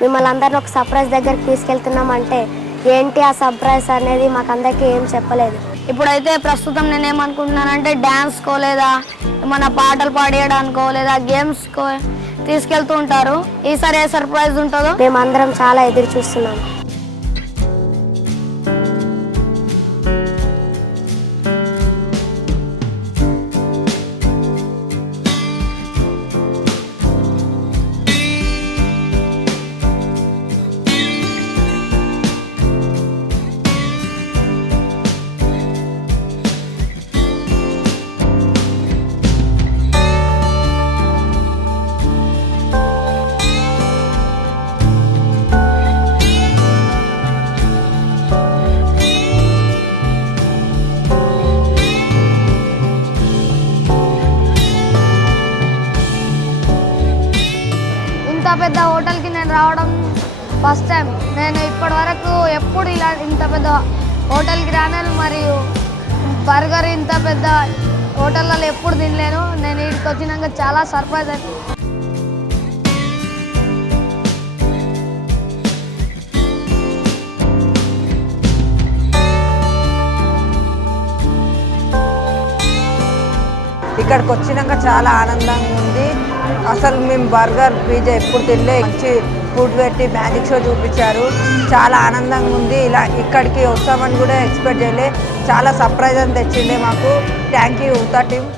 మిమ్మల్ని అందరిని ఒక సర్ప్రైజ్ దగ్గరికి తీసుకెళ్తున్నామంటే ఏంటి ఆ సర్ప్రైజ్ అనేది మాకందరికీ ఏం చెప్పలేదు. ఇప్పుడైతే ప్రస్తుతం నేనేమనుకుంటున్నానంటే డ్యాన్స్కో లేదా ఏమన్నా పాటలు పాడేయడానికో లేదా గేమ్స్కో తీసుకెళ్తూ ఉంటారు. ఈసారి ఏ సర్ప్రైజ్ ఉంటుందో మేమందరం చాలా ఎదురు చూస్తున్నాం. ఇంత పెద్ద హోటల్కి నేను రావడం ఫస్ట్ టైం. నేను ఇప్పటి వరకు ఎప్పుడు ఇలా ఇంత పెద్ద హోటల్కి రాను, మరియు బర్గర్ ఇంత పెద్ద హోటళ్ళలో ఎప్పుడు తినలేను. నేను ఇక్కడికి వచ్చినాక చాలా సర్ప్రైజ్ అయింది. ఇక్కడికి వచ్చినాక చాలా ఆనందంగా ఉంది. అసలు మేము బర్గర్ పిజ్జా ఎప్పుడు తినలే, మంచి ఫుడ్ పెట్టి మ్యాజిక్ షో చూపించారు. చాలా ఆనందంగా ఉంది. ఇలా ఇక్కడికి వస్తామని కూడా ఎక్స్పెక్ట్ చేయలే. చాలా సర్ప్రైజ్ అని తెచ్చిండే మాకు. Thank you Ulta team.